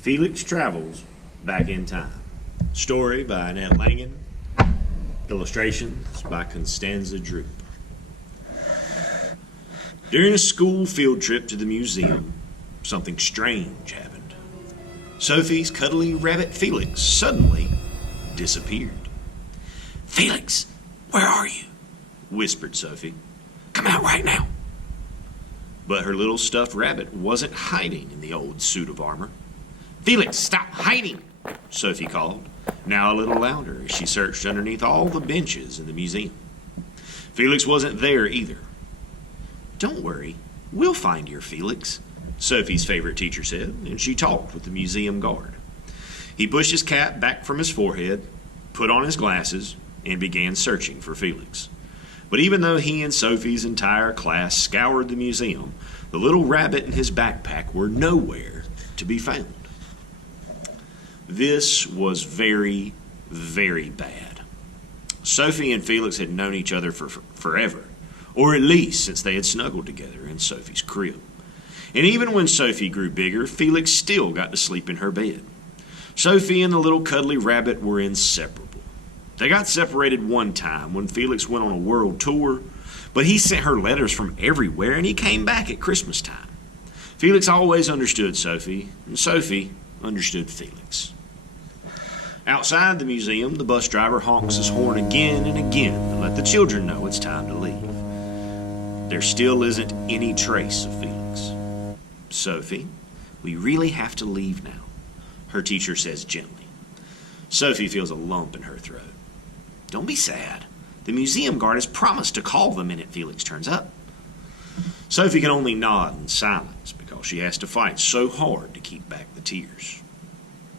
Felix Travels Back in Time. Story by Annette Langen. Illustrations by Constanza Droop. During a school field trip to the museum, something strange happened. Sophie's cuddly rabbit Felix suddenly disappeared. "Felix, where are you?" whispered Sophie. "Come out right now." But her little stuffed rabbit wasn't hiding in the old suit of armor. "Felix, stop hiding!" Sophie called, now a little louder as she searched underneath all the benches in the museum. Felix wasn't there either. "Don't worry, we'll find your Felix," Sophie's favorite teacher said, and she talked with the museum guard. He pushed his cap back from his forehead, put on his glasses, and began searching for Felix. But even though he and Sophie's entire class scoured the museum, the little rabbit and his backpack were nowhere to be found. This was very, very bad. Sophie and Felix had known each other for forever, or at least since they had snuggled together in Sophie's crib. And even when Sophie grew bigger, Felix still got to sleep in her bed. Sophie and the little cuddly rabbit were inseparable. They got separated one time when Felix went on a world tour, but he sent her letters from everywhere and he came back at Christmas time. Felix always understood Sophie, and Sophie understood Felix. Outside the museum, the bus driver honks his horn again and again to let the children know it's time to leave. There still isn't any trace of Felix. "Sophie, we really have to leave now," her teacher says gently. Sophie feels a lump in her throat. "Don't be sad. The museum guard has promised to call the minute Felix turns up." Sophie can only nod in silence because she has to fight so hard to keep back the tears.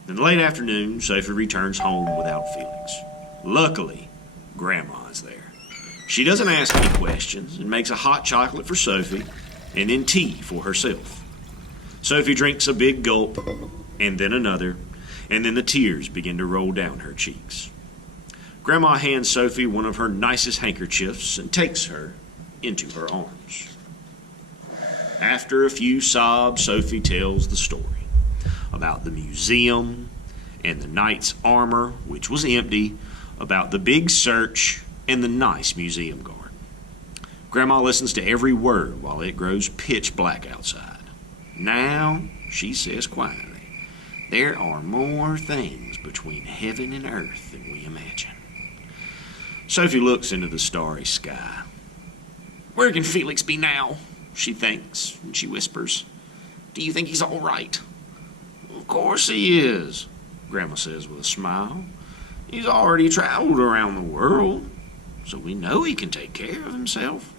In the late afternoon, Sophie returns home without Felix. Luckily, Grandma's there. She doesn't ask any questions and makes a hot chocolate for Sophie and then tea for herself. Sophie drinks a big gulp and then another, and then the tears begin to roll down her cheeks. Grandma hands Sophie one of her nicest handkerchiefs and takes her into her arms. After a few sobs, Sophie tells the story about the museum and the knight's armor, which was empty, about the big search and the nice museum guard. Grandma listens to every word while it grows pitch black outside. "Now," she says quietly, "there are more things between heaven and earth than we imagine." Sophie looks into the starry sky. "Where can Felix be now?" she thinks, and she whispers, "Do you think he's all right?" "Of course he is," Grandma says with a smile. "He's already traveled around the world, so we know he can take care of himself."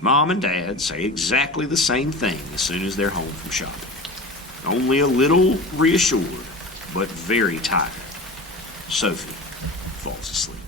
Mom and Dad say exactly the same thing as soon as they're home from shopping. Only a little reassured, but very tired, Sophie falls asleep.